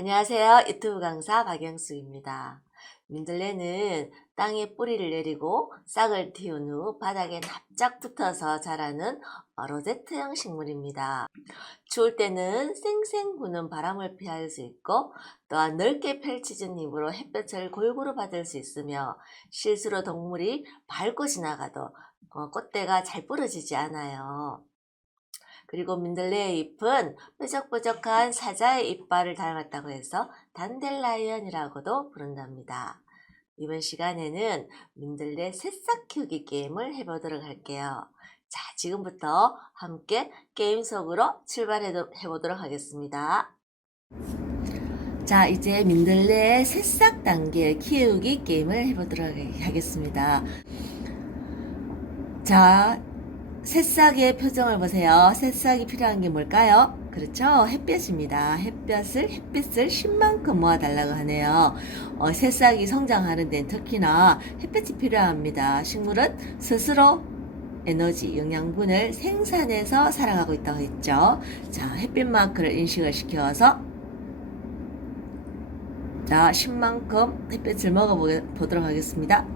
안녕하세요. 유튜브 강사 박영숙입니다. 민들레는 땅에 뿌리를 내리고 싹을 틔운 후 바닥에 납작 붙어서 자라는 로제트형 식물입니다. 추울 때는 쌩쌩 부는 바람을 피할 수 있고 또한 넓게 펼쳐진 입으로 햇볕을 골고루 받을 수 있으며 실수로 동물이 밟고 지나가도 꽃대가 잘 부러지지 않아요. 그리고 민들레의 잎은 뾰족뾰족한 사자의 이빨을 닮았다고 해서 단델라이언이라고도 부른답니다. 이번 시간에는 민들레 새싹 키우기 게임을 해보도록 할게요. 자, 지금부터 함께 게임 속으로 출발해 보도록 하겠습니다. 자, 이제 민들레 새싹 단계 키우기 게임을 해보도록 하겠습니다. 자, 새싹의 표정을 보세요. 새싹이 필요한 게 뭘까요? 그렇죠. 햇볕입니다. 햇빛을 10만큼 모아달라고 하네요. 새싹이 성장하는 데는 특히나 햇볕이 필요합니다. 식물은 스스로 에너지, 영양분을 생산해서 살아가고 있다고 했죠. 자, 햇빛 마크를 인식을 시켜서 자, 10만큼 햇빛을 먹어보도록 하겠습니다.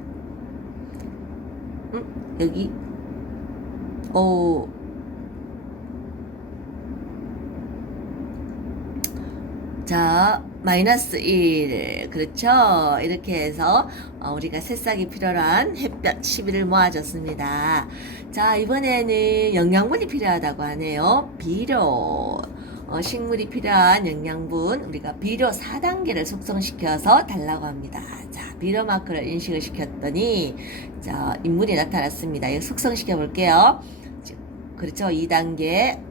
여기 자, 마이너스 1. 그렇죠. 이렇게 해서 우리가 새싹이 필요한 햇볕 10일을 모아줬습니다. 자, 이번에는 영양분이 필요하다고 하네요. 비료. 식물이 필요한 영양분 우리가 비료 4단계를 숙성시켜서 달라고 합니다. 자, 비료 마크를 인식을 시켰더니 자, 인물이 나타났습니다. 이거 숙성시켜 볼게요. 그렇죠. 2단계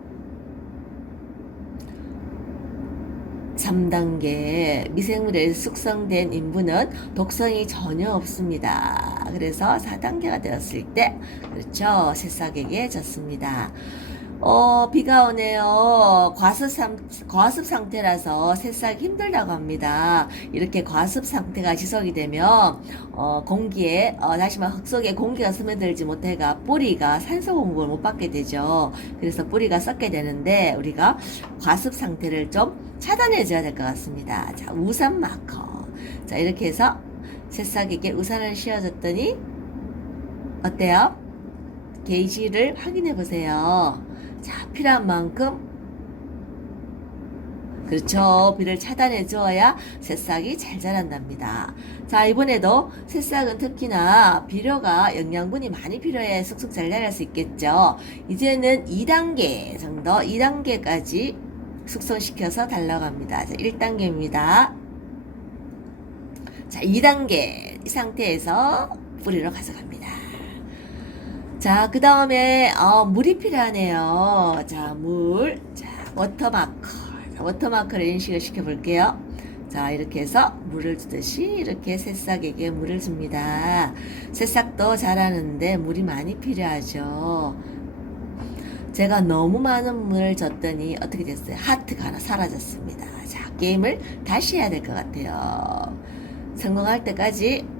3단계 미생물에 숙성된 인분은 독성이 전혀 없습니다. 그래서 4단계가 되었을 때 그렇죠. 새싹에게 졌습니다. 비가 오네요. 과습 상태라서 새싹이 힘들다고 합니다. 이렇게 과습 상태가 지속이 되면 공기에 다시 말해 흙 속에 공기가 스며들지 못해가 뿌리가 산소 공급을 못 받게 되죠. 그래서 뿌리가 썩게 되는데 우리가 과습 상태를 좀 차단해 줘야 될 것 같습니다. 자, 우산 마커. 자, 이렇게 해서 새싹에게 우산을 씌워줬더니 어때요? 게이지를 확인해 보세요. 자, 필요한 만큼 그렇죠. 비를 차단해 주어야 새싹이 잘 자란답니다. 자, 이번에도 새싹은 특히나 비료가 영양분이 많이 필요해 쑥쑥 잘 자랄 수 있겠죠. 이제는 2단계 정도, 2단계까지 숙성시켜서 달라고 합니다. 자, 1단계입니다. 자, 2단계 이 상태에서 뿌리로 가져갑니다. 자, 그 다음에 물이 필요하네요. 자, 물. 자, 워터마커. 자, 워터마커를 인식을 시켜볼게요. 자, 이렇게 해서 물을 주듯이 이렇게 새싹에게 물을 줍니다. 새싹도 자라는데 물이 많이 필요하죠. 제가 너무 많은 물을 줬더니 어떻게 됐어요? 하트가 하나 사라졌습니다. 자, 게임을 다시 해야 될 것 같아요. 성공할 때까지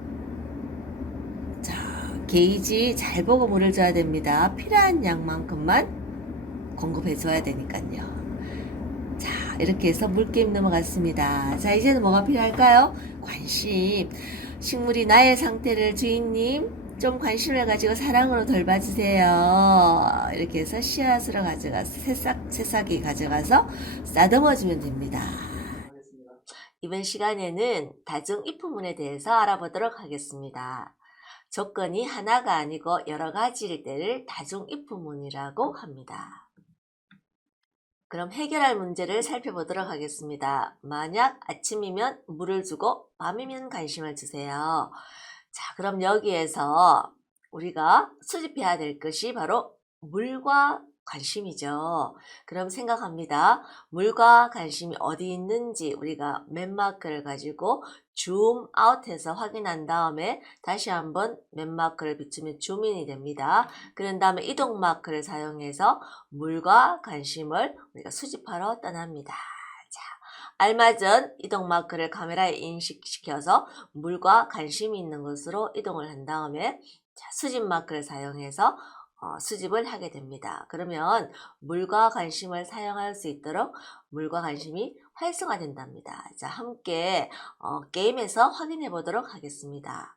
게이지 잘 보고 물을 줘야 됩니다. 필요한 양만큼만 공급해 줘야 되니까요. 자, 이렇게 해서 물게임 넘어갔습니다. 자, 이제는 뭐가 필요할까요? 관심. 식물이 나의 상태를 주인님 좀 관심을 가지고 사랑으로 돌봐주세요. 이렇게 해서 씨앗으로 가져가서 새싹이 가져가서 싸듬어 주면 됩니다. 이번 시간에는 다중 입후문에 대해서 알아보도록 하겠습니다. 조건이 하나가 아니고 여러 가지일 때를 다중 입후문이라고 합니다. 그럼 해결할 문제를 살펴보도록 하겠습니다. 만약 아침이면 물을 주고 밤이면 관심을 주세요. 자, 그럼 여기에서 우리가 수집해야 될 것이 바로 물과 관심이죠. 그럼 생각합니다. 물과 관심이 어디 있는지 우리가 맨마크를 가지고 줌 아웃해서 확인한 다음에 다시 한번 맨마크를 비추면 줌인이 됩니다. 그런 다음에 이동 마크를 사용해서 물과 관심을 우리가 수집하러 떠납니다. 자, 알맞은 이동 마크를 카메라에 인식시켜서 물과 관심이 있는 곳으로 이동을 한 다음에 자, 수집 마크를 사용해서 수집을 하게 됩니다. 그러면 물과 관심을 사용할 수 있도록 물과 관심이 활성화된답니다. 자, 함께 게임에서 확인해 보도록 하겠습니다.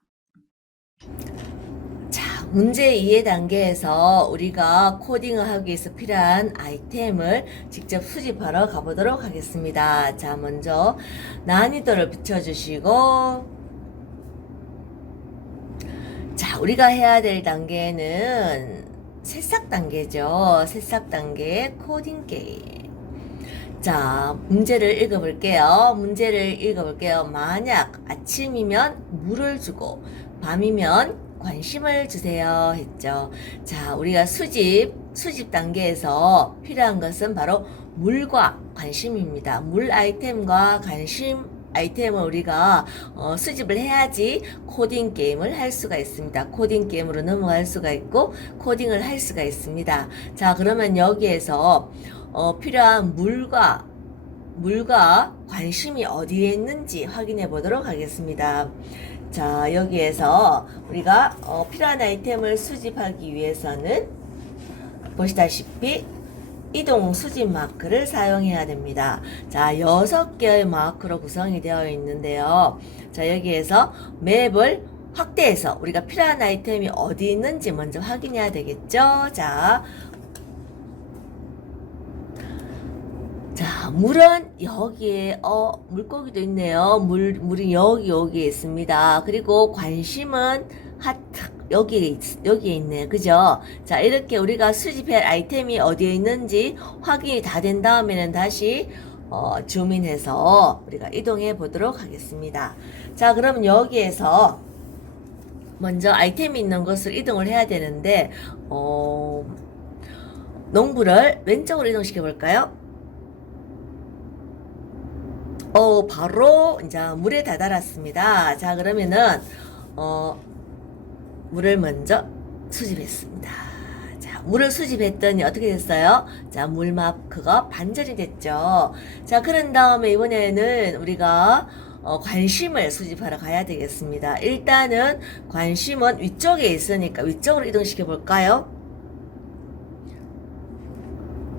자, 문제 이해 단계에서 우리가 코딩을 하기 위해서 필요한 아이템을 직접 수집하러 가보도록 하겠습니다. 자, 먼저 난이도를 붙여주시고, 자, 우리가 해야 될 단계는 새싹 단계죠. 새싹 단계 코딩 게임. 자, 문제를 읽어볼게요. 만약 아침이면 물을 주고 밤이면 관심을 주세요 했죠. 자, 우리가 수집 단계에서 필요한 것은 바로 물과 관심입니다. 물 아이템과 관심 아이템을 우리가 수집을 해야지 코딩 게임을 할 수가 있습니다. 코딩 게임으로 넘어갈 수가 있고 코딩을 할 수가 있습니다. 자, 그러면 여기에서 필요한 물과 관심이 어디에 있는지 확인해 보도록 하겠습니다. 자, 여기에서 우리가 필요한 아이템을 수집하기 위해서는 보시다시피 이동 수집 마크를 사용해야 됩니다. 자, 6개의 마크로 구성이 되어 있는데요. 자, 여기에서 맵을 확대해서 우리가 필요한 아이템이 어디 있는지 먼저 확인해야 되겠죠. 자, 물은 여기에 물고기도 있네요. 물이 여기에 있습니다. 그리고 관심은 하트 여기에 있네. 그죠? 자, 이렇게 우리가 수집할 아이템이 어디에 있는지 확인이 다 된 다음에는 다시 줌인해서 우리가 이동해 보도록 하겠습니다. 자, 그러면 여기에서 먼저 아이템이 있는 곳을 이동을 해야 되는데 농부를 왼쪽으로 이동시켜 볼까요? 바로 이제 물에 다다랐습니다. 자, 그러면은 물을 먼저 수집했습니다. 자, 물을 수집했더니 어떻게 됐어요? 자, 물 마크가 반전이 됐죠. 자, 그런 다음에 이번에는 우리가 관심을 수집하러 가야 되겠습니다. 일단은 관심은 위쪽에 있으니까 위쪽으로 이동시켜 볼까요?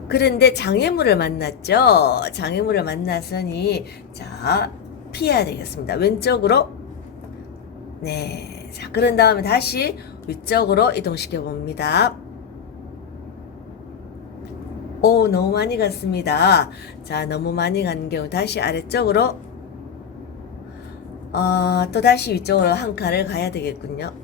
그런데 장애물을 만났죠. 장애물을 만났으니 자, 피해야 되겠습니다. 왼쪽으로. 네. 자, 그런 다음에 다시 위쪽으로 이동시켜 봅니다. 너무 많이 갔습니다. 자, 너무 많이 간 경우 다시 아래쪽으로 또 다시 위쪽으로 한 칸을 가야 되겠군요.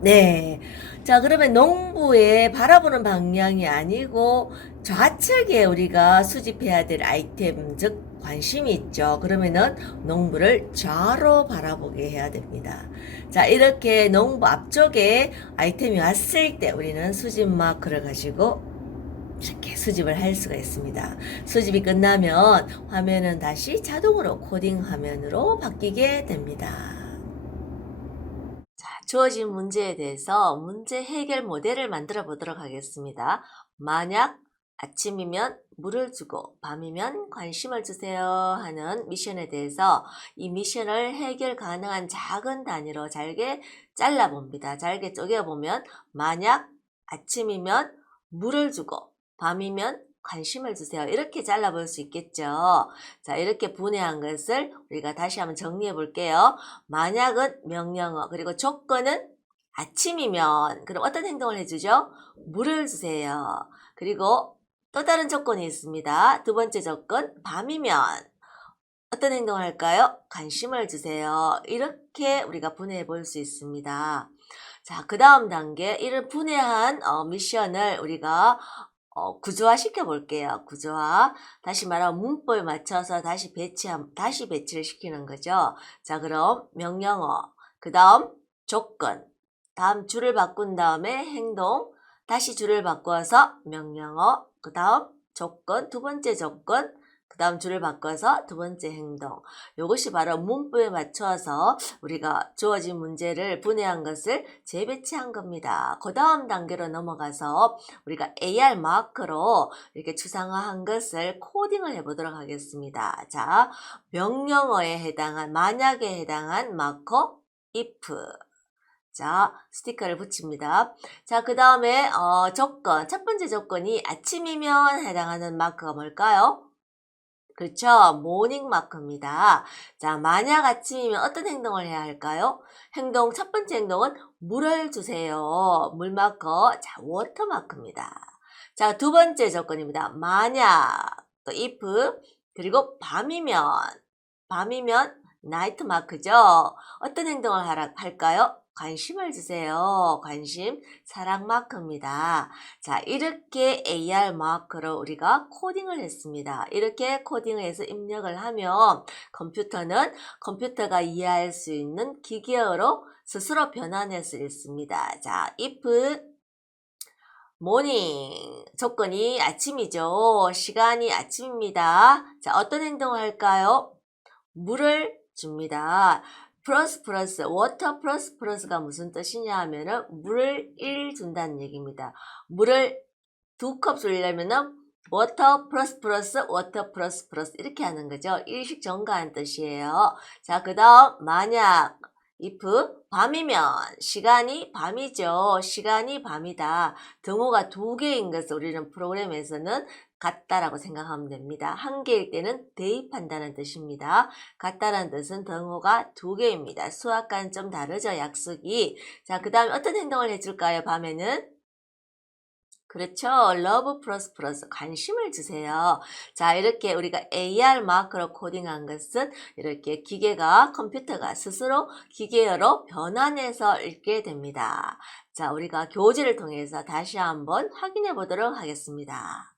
네. 자, 그러면 농부의 바라보는 방향이 아니고 좌측에 우리가 수집해야 될 아이템, 즉 관심이 있죠. 그러면은 농부를 좌로 바라보게 해야 됩니다. 자, 이렇게 농부 앞쪽에 아이템이 왔을 때 우리는 수집 마크를 가지고 이렇게 수집을 할 수가 있습니다. 수집이 끝나면 화면은 다시 자동으로 코딩 화면으로 바뀌게 됩니다. 자, 주어진 문제에 대해서 문제 해결 모델을 만들어 보도록 하겠습니다. 만약 아침이면 물을 주고 밤이면 관심을 주세요 하는 미션에 대해서 이 미션을 해결 가능한 작은 단위로 잘게 잘라봅니다. 잘게 쪼개보면 만약 아침이면 물을 주고 밤이면 관심을 주세요. 이렇게 잘라볼 수 있겠죠. 자, 이렇게 분해한 것을 우리가 다시 한번 정리해 볼게요. 만약은 명령어, 그리고 조건은 아침이면, 그럼 어떤 행동을 해주죠? 물을 주세요. 그리고 또 다른 조건이 있습니다. 두 번째 조건, 밤이면 어떤 행동을 할까요? 관심을 주세요. 이렇게 우리가 분해해 볼 수 있습니다. 자, 그 다음 단계, 이런 분해한 미션을 우리가 구조화 시켜 볼게요. 구조화. 다시 말하면 문법에 맞춰서 다시 배치를 시키는 거죠. 자, 그럼 명령어, 그 다음 조건, 다음 줄을 바꾼 다음에 행동, 다시 줄을 바꿔서 명령어, 그 다음 조건, 두 번째 조건, 그 다음 줄을 바꿔서 두 번째 행동. 이것이 바로 문법에 맞춰서 우리가 주어진 문제를 분해한 것을 재배치한 겁니다. 그 다음 단계로 넘어가서 우리가 AR 마크로 이렇게 추상화한 것을 코딩을 해보도록 하겠습니다. 자, 명령어에 해당한, 만약에 해당한 마커 if. 자, 스티커를 붙입니다. 자, 그 다음에 조건, 첫 번째 조건이 아침이면 해당하는 마크가 뭘까요? 그렇죠. 모닝 마크입니다. 자, 만약 아침이면 어떤 행동을 해야 할까요? 첫 번째 행동은 물을 주세요. 물 마커. 자, 워터 마크입니다. 자, 두 번째 조건입니다. 만약, 또 if, 그리고 밤이면 나이트 마크죠. 어떤 행동을 할까요? 관심을 주세요. 관심, 사랑 마크입니다. 자, 이렇게 AR 마크로 우리가 코딩을 했습니다. 이렇게 코딩을 해서 입력을 하면 컴퓨터가 이해할 수 있는 기계어로 스스로 변환할 수 있습니다. 자, if morning 조건이 아침이죠. 시간이 아침입니다. 자, 어떤 행동을 할까요? 물을 줍니다. 플러스 워터 플러스가 무슨 뜻이냐 하면은 물을 1 준다는 얘기입니다. 물을 2컵 주려면은 워터 플러스 이렇게 하는 거죠. 일식 전가한 뜻이에요. 자, 그 다음 만약 if 밤이면 시간이 밤이죠. 시간이 밤이다. 등호가 2개인 것을 우리는 프로그램에서는 같다라고 생각하면 됩니다. 한 개일 때는 대입한다는 뜻입니다. 같다라는 뜻은 등호가 2개입니다. 수학과는 좀 다르죠. 약속이. 자, 그 다음에 어떤 행동을 해줄까요? 밤에는? 그렇죠. love 플러스 관심을 주세요. 자, 이렇게 우리가 AR 마크로 코딩한 것은 이렇게 컴퓨터가 스스로 기계어로 변환해서 읽게 됩니다. 자, 우리가 교재를 통해서 다시 한번 확인해 보도록 하겠습니다.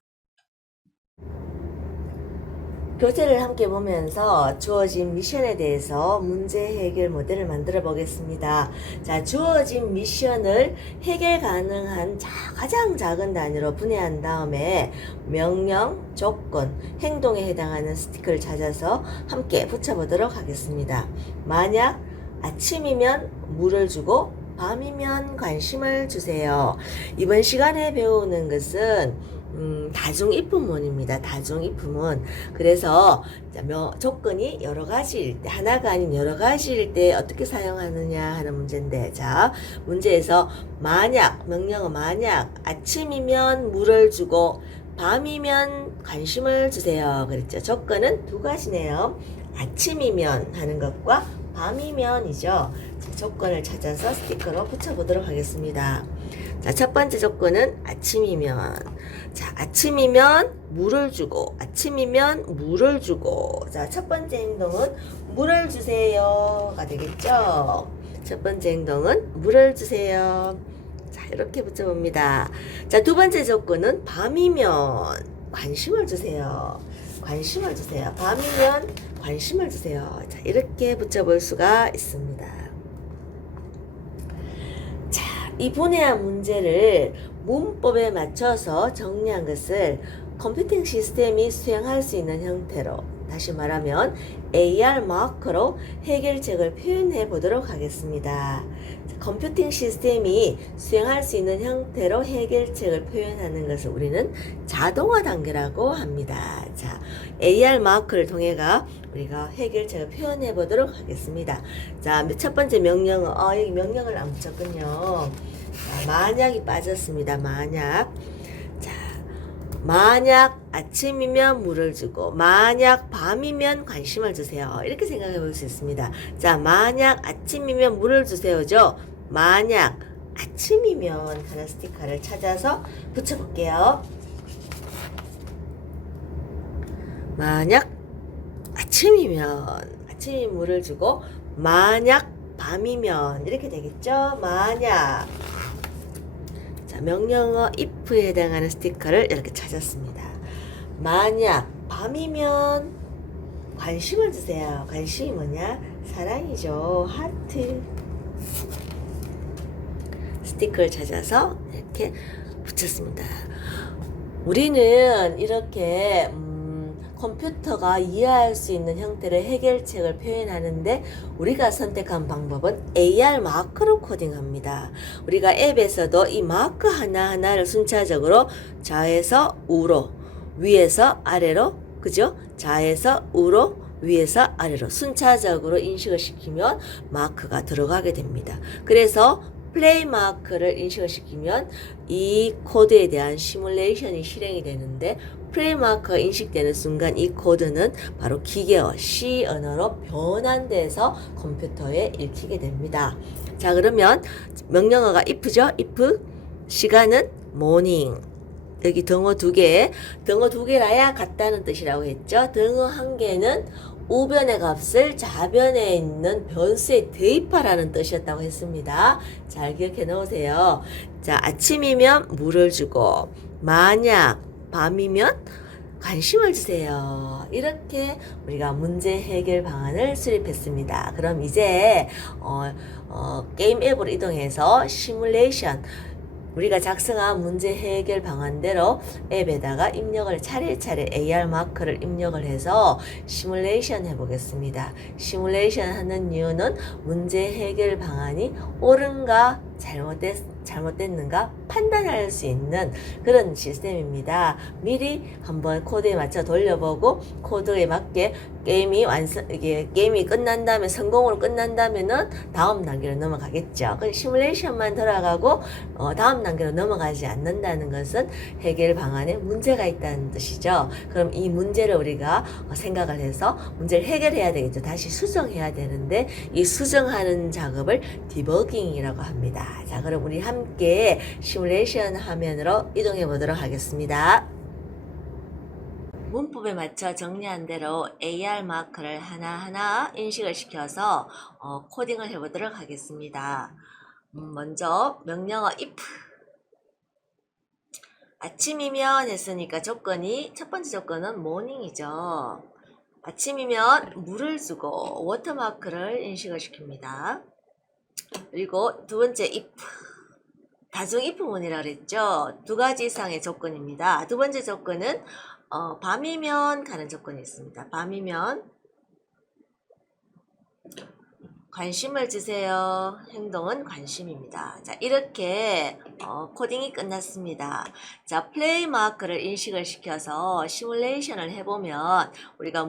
교재를 함께 보면서 주어진 미션에 대해서 문제 해결 모델을 만들어 보겠습니다. 자, 주어진 미션을 해결 가능한 가장 작은 단위로 분해한 다음에 명령, 조건, 행동에 해당하는 스티커를 찾아서 함께 붙여보도록 하겠습니다. 만약 아침이면 물을 주고 밤이면 관심을 주세요. 이번 시간에 배우는 것은 다중 if문입니다. 다중 if문. 그래서 조건이 여러 가지일 때, 하나가 아닌 여러 가지일 때 어떻게 사용하느냐 하는 문제인데, 자, 문제에서 명령어 만약 아침이면 물을 주고 밤이면 관심을 주세요. 그랬죠. 조건은 2가지네요. 아침이면 하는 것과 밤이면이죠. 자, 조건을 찾아서 스티커로 붙여보도록 하겠습니다. 자, 첫 번째 조건은 아침이면. 자, 아침이면 물을 주고. 자, 첫 번째 행동은 물을 주세요가 되겠죠. 첫 번째 행동은 물을 주세요. 자, 이렇게 붙여봅니다. 자, 두 번째 조건은 밤이면 관심을 주세요. 밤이면 관심을 주세요. 자, 이렇게 붙여볼 수가 있습니다. 자, 이 분해한 문제를 문법에 맞춰서 정리한 것을 컴퓨팅 시스템이 수행할 수 있는 형태로, 다시 말하면 AR 마크로 해결책을 표현해 보도록 하겠습니다. 컴퓨팅 시스템이 수행할 수 있는 형태로 해결책을 표현하는 것을 우리는 자동화 단계라고 합니다. 자, AR 마크를 통해가 우리가 해결책을 표현해 보도록 하겠습니다. 자, 첫 번째 명령은 여기 명령을 안 붙였군요. 자, 만약이 빠졌습니다. 만약 아침이면 물을 주고 만약 밤이면 관심을 주세요. 이렇게 생각해 볼 수 있습니다. 자, 만약 아침이면 물을 주세요죠. 만약 아침이면 하는 스티커를 찾아서 붙여볼게요. 만약 아침이면 물을 주고 만약 밤이면 이렇게 되겠죠. 만약. 자, 명령어 if에 해당하는 스티커를 이렇게 찾았습니다. 만약 밤이면 관심을 주세요. 관심이 뭐냐? 사랑이죠. 하트. 스티커를 찾아서 이렇게 붙였습니다. 우리는 이렇게 컴퓨터가 이해할 수 있는 형태의 해결책을 표현하는데 우리가 선택한 방법은 AR 마크로 코딩합니다. 우리가 앱에서도 이 마크 하나하나를 순차적으로 좌에서 우로, 위에서 아래로, 그죠? 좌에서 우로, 위에서 아래로 순차적으로 인식을 시키면 마크가 들어가게 됩니다. 그래서 플레이 마크를 인식을 시키면 이 코드에 대한 시뮬레이션이 실행이 되는데, 플레이 마크가 인식되는 순간 이 코드는 바로 기계어 C 언어로 변환돼서 컴퓨터에 읽히게 됩니다. 자, 그러면 명령어가 if죠. if 시간은 morning. 여기 등호 두 개, 등호 두 개라야 같다는 뜻이라고 했죠. 등호 한 개는 우변의 값을 좌변에 있는 변수에 대입하라는 뜻이었다고 했습니다. 잘 기억해 놓으세요. 자, 아침이면 물을 주고, 만약 밤이면 관심을 주세요. 이렇게 우리가 문제 해결 방안을 수립했습니다. 그럼 이제 게임 앱으로 이동해서 시뮬레이션, 우리가 작성한 문제 해결 방안대로 앱에다가 입력을 차례차례 AR 마크를 입력을 해서 시뮬레이션 해보겠습니다. 시뮬레이션 하는 이유는 문제 해결 방안이 옳은가 잘못됐는가 판단할 수 있는 그런 시스템입니다. 미리 한번 코드에 맞춰 돌려보고 코드에 맞게 게임이 끝난 다음에 성공으로 끝난다면은 다음 단계로 넘어가겠죠. 그 시뮬레이션만 돌아가고 다음 단계로 넘어가지 않는다는 것은 해결 방안에 문제가 있다는 뜻이죠. 그럼 이 문제를 우리가 생각을 해서 문제를 해결해야 되겠죠. 다시 수정해야 되는데 이 수정하는 작업을 디버깅이라고 합니다. 자, 그럼 우리 함께 시뮬레이션 화면으로 이동해 보도록 하겠습니다. 문법에 맞춰 정리한 대로 AR 마크를 하나하나 인식을 시켜서 코딩을 해보도록 하겠습니다. 먼저 명령어 if 아침이면 했으니까 조건이, 첫 번째 조건은 morning이죠. 아침이면 물을 주고 워터마크를 인식을 시킵니다. 그리고 두 번째 if 다중 if문이라고 그랬죠. 두 가지 이상의 조건입니다. 두 번째 조건은 밤이면 가는 조건이 있습니다. 밤이면 관심을 주세요. 행동은 관심입니다. 자, 이렇게 코딩이 끝났습니다. 자, 플레이 마크를 인식을 시켜서 시뮬레이션을 해보면 우리가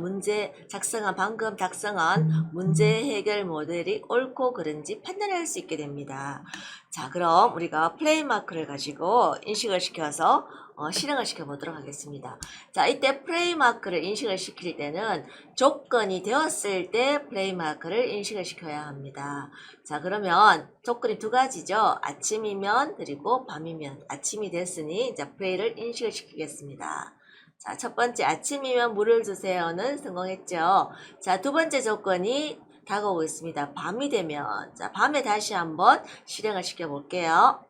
방금 작성한 문제 해결 모델이 옳고 그른지 판단할 수 있게 됩니다. 자, 그럼 우리가 플레이 마크를 가지고 인식을 시켜서 실행을 시켜보도록 하겠습니다. 자, 이때 플레이 마크를 인식을 시킬 때는 조건이 되었을 때 플레이 마크를 인식을 시켜야 합니다. 자, 그러면 조건이 두 가지죠. 아침이면 그리고 밤이면. 아침이 됐으니 이제 플레이를 인식을 시키겠습니다. 자, 첫 번째 아침이면 물을 주세요는 성공했죠. 자, 두 번째 조건이 다가오고 있습니다. 밤이 되면, 자, 밤에 다시 한번 실행을 시켜 볼게요.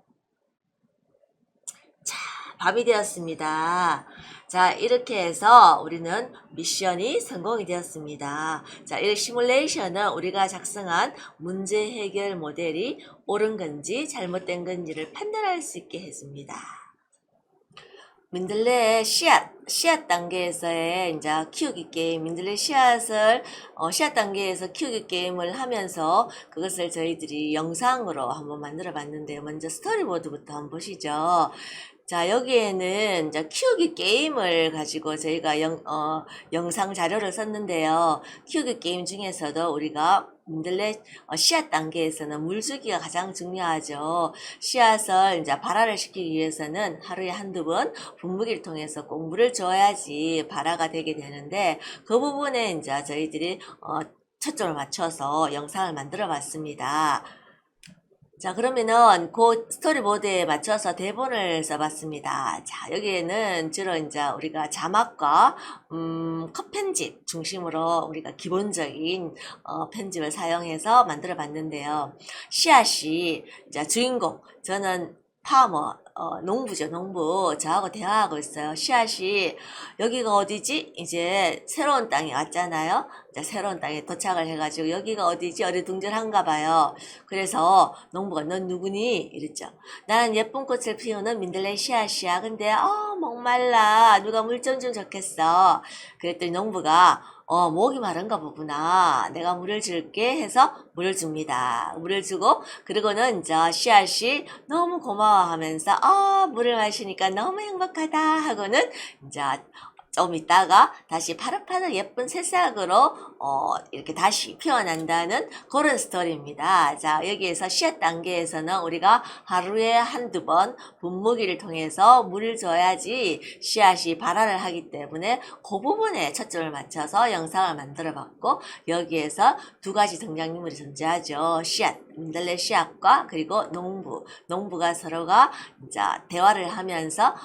자, 밤이 되었습니다. 자, 이렇게 해서 우리는 미션이 성공이 되었습니다. 자, 이 시뮬레이션은 우리가 작성한 문제 해결 모델이 옳은 건지 잘못된 건지를 판단할 수 있게 해줍니다. 민들레 씨앗 단계에서의 이제 키우기 게임, 민들레 씨앗 단계에서 키우기 게임을 하면서 그것을 저희들이 영상으로 한번 만들어 봤는데요. 먼저 스토리보드부터 한번 보시죠. 자, 여기에는 이제 키우기 게임을 가지고 저희가 영상 자료를 썼는데요. 키우기 게임 중에서도 우리가 민들레 씨앗 단계에서는 물주기가 가장 중요하죠. 씨앗을 이제 발화를 시키기 위해서는 하루에 한두 번 분무기를 통해서 꼭 물을 줘야지 발화가 되게 되는데, 그 부분에 이제 저희들이 초점을 맞춰서 영상을 만들어 봤습니다. 자, 그러면은 그 스토리보드에 맞춰서 대본을 써봤습니다. 자, 여기에는 주로 이제 우리가 자막과 컷 편집 중심으로 우리가 기본적인 편집을 사용해서 만들어 봤는데요. 씨앗이 이제 주인공, 저는 파머, 농부죠, 농부. 저하고 대화하고 있어요. 씨앗이 여기가 어디지? 이제 새로운 땅에 왔잖아요. 이제 새로운 땅에 도착을 해가지고 여기가 어디지? 어리둥절한가 봐요. 그래서 농부가 넌 누구니? 이랬죠. 나는 예쁜 꽃을 피우는 민들레 씨앗이야. 근데 목말라. 누가 물 좀 좋겠어. 그랬더니 농부가 목이 마른가 보구나. 내가 물을 줄게 해서 물을 줍니다. 물을 주고, 그리고는 이제 씨앗이 너무 고마워하면서 물을 마시니까 너무 행복하다 하고는 이제 좀 있다가 다시 파릇파릇 예쁜 새싹으로 이렇게 다시 피어난다는 그런 스토리입니다. 자, 여기에서 씨앗 단계에서는 우리가 하루에 한두 번 분무기를 통해서 물을 줘야지 씨앗이 발화를 하기 때문에 그 부분에 초점을 맞춰서 영상을 만들어 봤고, 여기에서 두 가지 등장인물이 존재하죠. 씨앗, 민들레 씨앗과 그리고 농부가 서로가 이제 대화를 하면서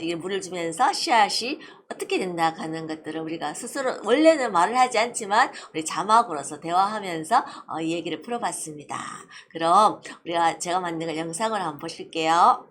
이게 물을 주면서 씨앗이 어떻게 된다 하는 것들을 우리가 스스로 원래는 말을 하지 않지만 우리 자막으로서 대화하면서 이 얘기를 풀어봤습니다. 그럼 제가 만든 영상을 한번 보실게요.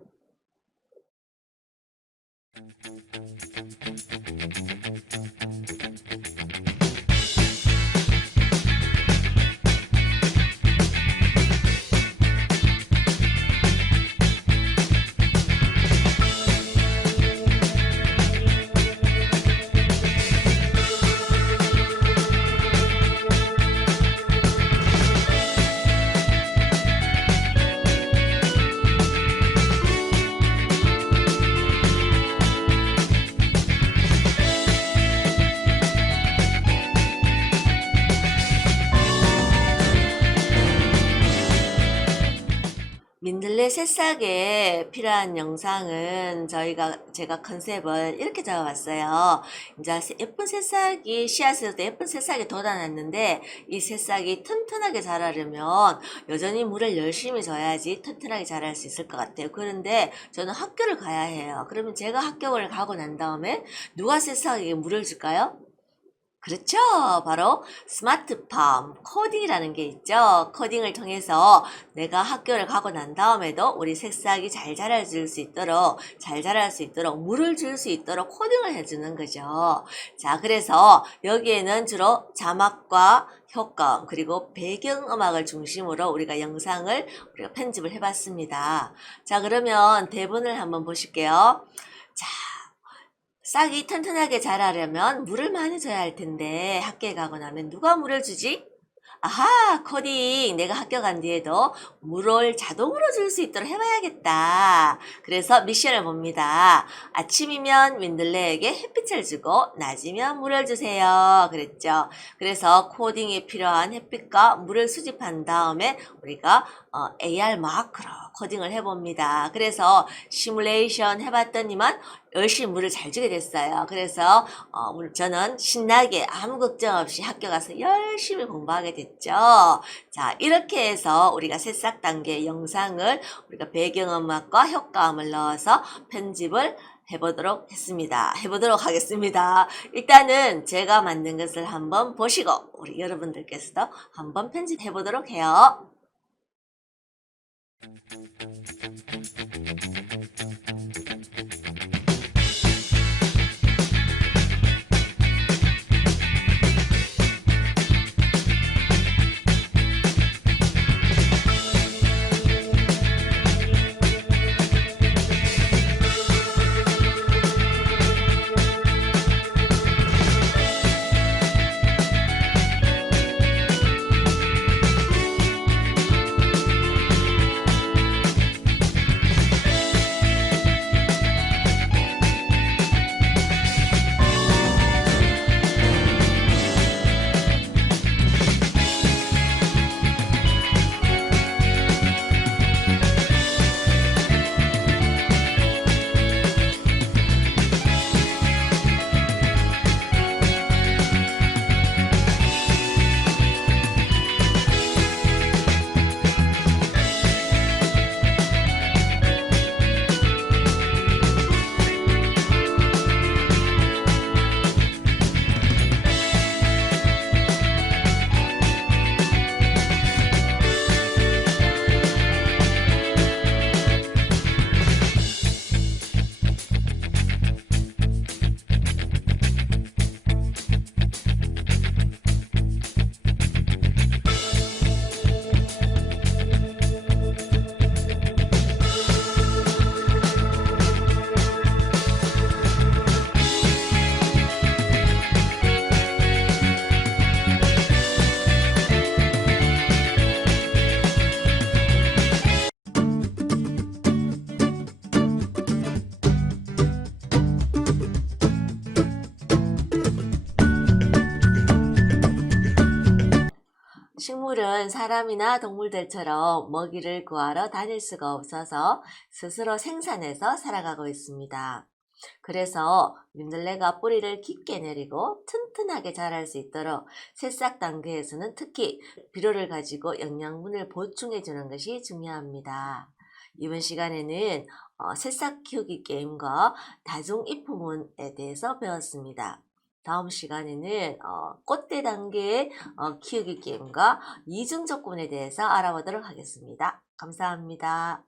민들레 새싹에 필요한 영상은 제가 컨셉을 이렇게 잡아봤어요. 이제 예쁜 새싹이 씨앗에서도 예쁜 새싹이 돋아났는데 이 새싹이 튼튼하게 자라려면 여전히 물을 열심히 줘야지 튼튼하게 자랄 수 있을 것 같아요. 그런데 저는 학교를 가야 해요. 그러면 제가 학교를 가고 난 다음에 누가 새싹에게 물을 줄까요? 그렇죠. 바로 스마트팜 코딩이라는 게 있죠. 코딩을 통해서 내가 학교를 가고 난 다음에도 우리 새싹이 잘 자랄 수 있도록 물을 줄 수 있도록 코딩을 해주는 거죠. 자, 그래서 여기에는 주로 자막과 효과음 그리고 배경음악을 중심으로 우리가 편집을 해봤습니다. 자, 그러면 대본을 한번 보실게요. 자, 싹이 튼튼하게 자라려면 물을 많이 줘야 할 텐데 학교에 가고 나면 누가 물을 주지? 아하, 코딩. 내가 학교 간 뒤에도 물을 자동으로 줄 수 있도록 해봐야겠다. 그래서 미션을 봅니다. 아침이면 민들레에게 햇빛을 주고 낮이면 물을 주세요. 그랬죠. 그래서 코딩에 필요한 햇빛과 물을 수집한 다음에 우리가 AR 마크로 코딩을 해봅니다. 그래서 시뮬레이션 해봤더니만 열심히 물을 잘 주게 됐어요. 그래서 저는 신나게 아무 걱정 없이 학교 가서 열심히 공부하게 됐죠. 자, 이렇게 해서 우리가 새싹 단계 영상을 우리가 배경음악과 효과음을 넣어서 편집을 해보도록 하겠습니다. 일단은 제가 만든 것을 한번 보시고 우리 여러분들께서도 한번 편집해 보도록 해요. 식물은 사람이나 동물들처럼 먹이를 구하러 다닐 수가 없어서 스스로 생산해서 살아가고 있습니다. 그래서 민들레가 뿌리를 깊게 내리고 튼튼하게 자랄 수 있도록 새싹 단계에서는 특히 비료를 가지고 영양분을 보충해 주는 것이 중요합니다. 이번 시간에는 새싹 키우기 게임과 다중이품원에 대해서 배웠습니다. 다음 시간에는 꽃대 단계의 키우기 게임과 이중 조건에 대해서 알아보도록 하겠습니다. 감사합니다.